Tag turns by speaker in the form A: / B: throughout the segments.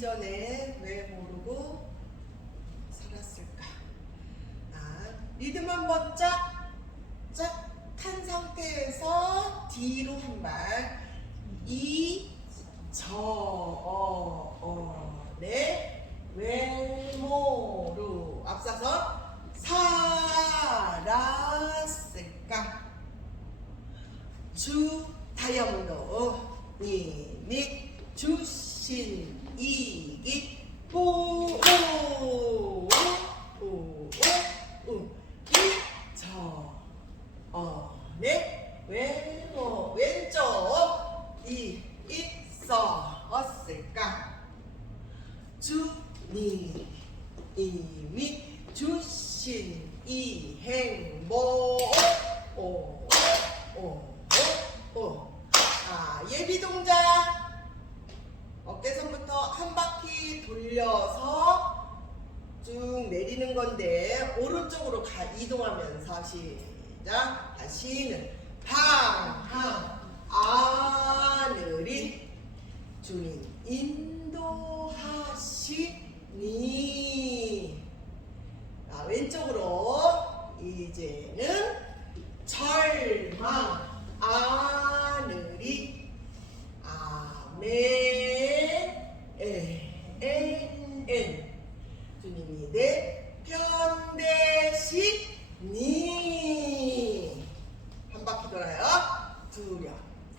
A: 이전에 왜 모르고 살았을까? 아, 리듬만 번짝 짝한 상태에서 뒤로 한 발. 이, 저, 어, 어, 네, 외모로 앞서서 살았을까? 주 다이아몬드 님이 주신 이기 외모 왼쪽 이 있었을까? 주님이 주신 이 행복 오, 오, 오, 오. 아, 예비 동작 어깨선부터 한 바퀴 돌려서 쭉 내리는 건데 오른쪽으로 가 이동하면서 시작 다시는 방항 하늘이 주님 인도하시니. 아, 왼쪽으로 이제는 절망 하늘이. 아멘 에엔 주님이 내 편 되시니 한 바퀴 돌아요 두려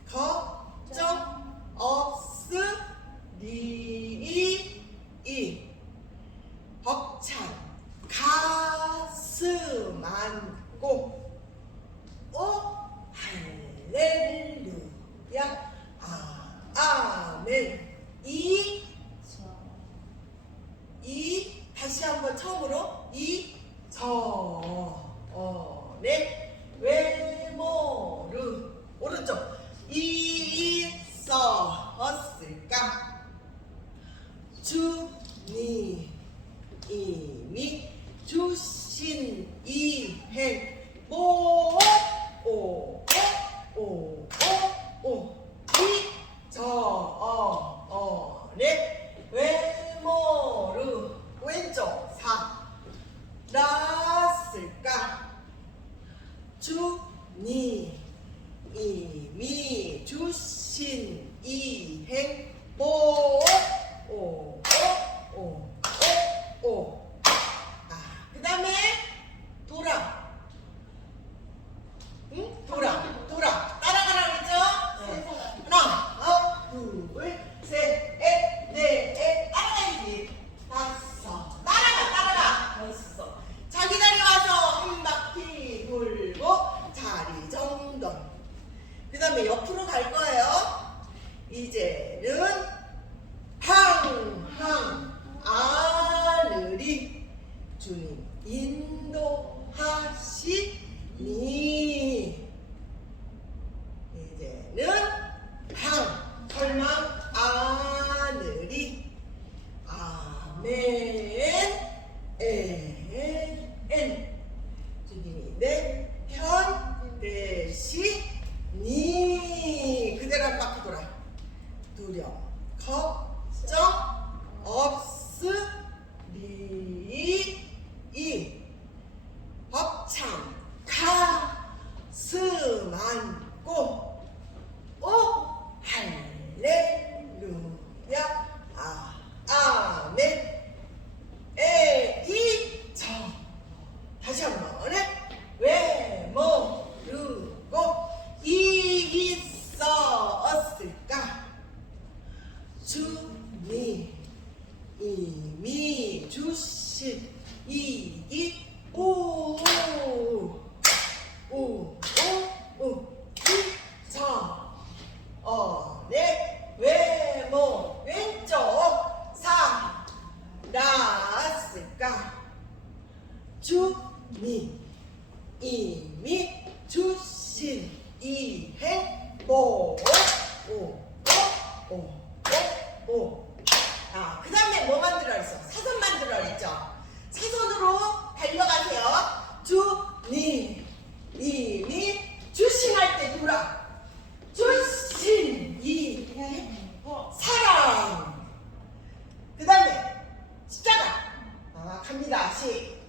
A: 걱정 없으리 이 벅찬 가슴 안고. 오 할렐루야. 아, 아멘. 이, 이 다시 한번 처음으로 이, 저, 어, 네 외모르 오른쪽 있었을까 주님이 주신 이 행복 오, 오, 오, 오, 이, 저, 어, 외모르, 왼쪽, 사, 났을까? 주님이 주신 이 행복, 오, 오, 오, 오, 오. 아, 그 다음에 돌아. 응? 돌아, 돌아. 따라가라 그랬죠? 하나, 어, 둘, 셋, 넷, 넷, 따라가야지. 다섯, 따라가, 따라가. 벌써. 자기 자리 와서 한 바퀴 돌고 자리 정돈. 그 다음에 옆으로 갈 거예요. 이제는 항항 하늘이 주님 인도하시니 Şiş. 이기. 오 오, 오, 오, 이, 저, 어, 네, 외모, 왼쪽, 사, 났을까? 주님, 이미 주신 이 행복, আছে